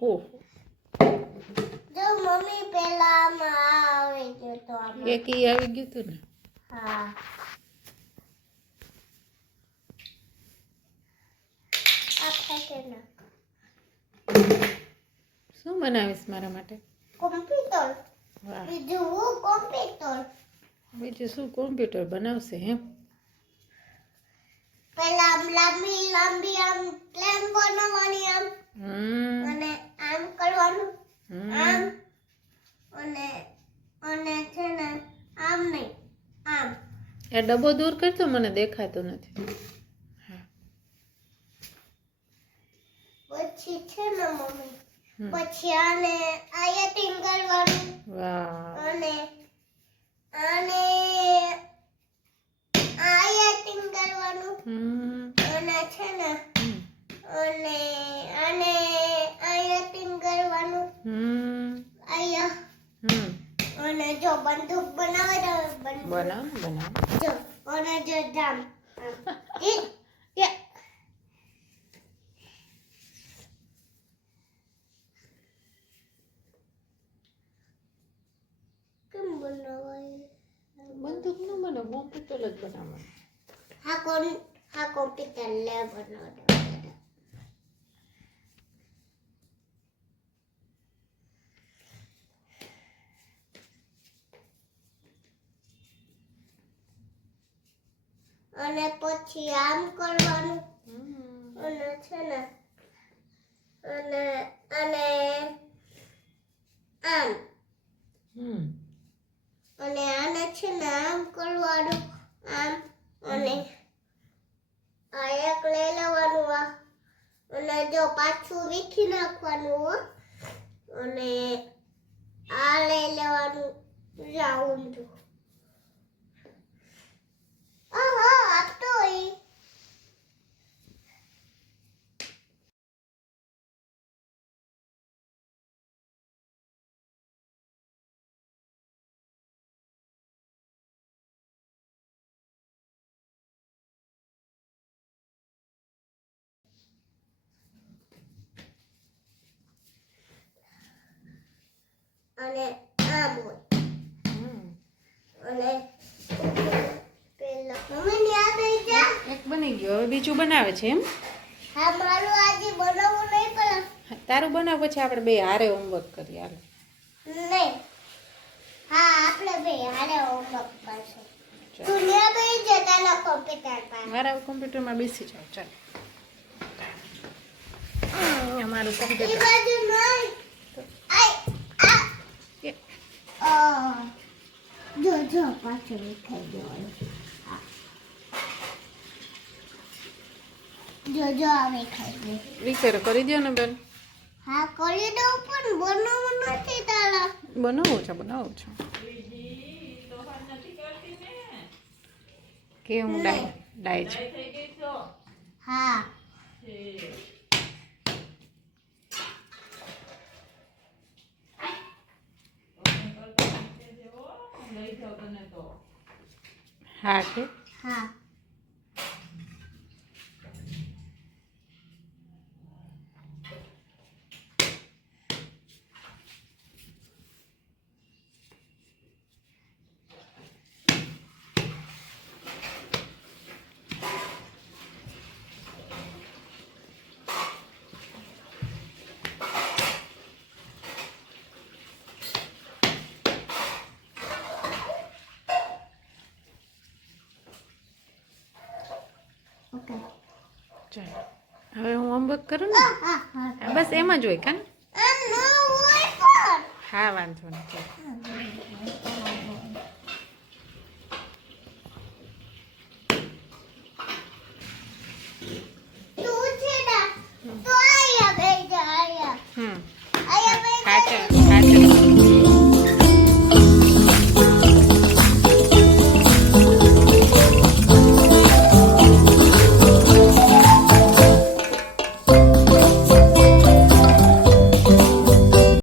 ઓહ જો મમ્મી પેલા આમાં આવી ગયો તો આમાં એક ઈ આવી ગયું હતું ને હા આ ફેંકે નાખ શું બનાવીશ મારા માટે કોમ્પ્યુટર વાહ બીજું કોમ્પ્યુટર બીજું શું કોમ્પ્યુટર બનાવશે એમ પેલા આમ લાંબી લાંબી આમ પ્લેન બનાવવાની આમ અને આમ કરવાનું આમ અને અને છે ને આમ નહીં આમ એ ડબ્બો દૂર કરતો મને દેખાતો નથી પછી છે ને મમ્મી પછી આને આયાટિંગ કરવાનું વાહ અને આને આયાટિંગ કરવાનું અને છે ને અને આને આયાટિંગ કરવાનું આયા અને જો બંદૂક બનાવે તો બનાવ જો અને જો જામ કેમ બનાવાય બંદૂક ન બને કોમ્પ્યુટર જ બનાવવાનું હા કોમ્પ્યુટર લે બનાવવાનું અને પછી આમ કરવાનું અને છે ને અને અને આમ અને આને છે ને આમ કરવાનું આમ અને આ એક લઈ લેવાનું આ અને જો પાછું વીખી નાખવાનું હો અને આ લઈ લેવાનું રાઉન્ડ આપતો ઈ અને આમ હોય અને પેલા મમ્મી યાદ આવી જા એક બની ગયો હવે બીજું બનાવે છે એમ હા મારું આજે બનાવવું નહીં પણ તારું બનાવ પછી આપણે બે હારે હોમવર્ક કરીએ હાલો નહીં હા આપણે બે હારે હોમવર્ક કરશું તું ન્યા બેસી જા તારા કોમ્પ્યુટર પર મારા કોમ્પ્યુટરમાં બેસી જાઓ ચાલો અમારું ઈ કોમ્પ્યુટર બાજુ નહીં જો પાછું વિખાઈ ગયું જો આ વિખાઈ ગયું રિપેર કરી દો ને બેન હા કરી દઉં પણ બનાવવું નથી તારા બનાવું છું કે હું ડાય છું હા હા કે હા ઓકે ચાલો હવે હું હોમવર્ક કરું ને બસ એમ જ હોય કાન આ નો હોય પણ હા વાંધો નહીં ચાલો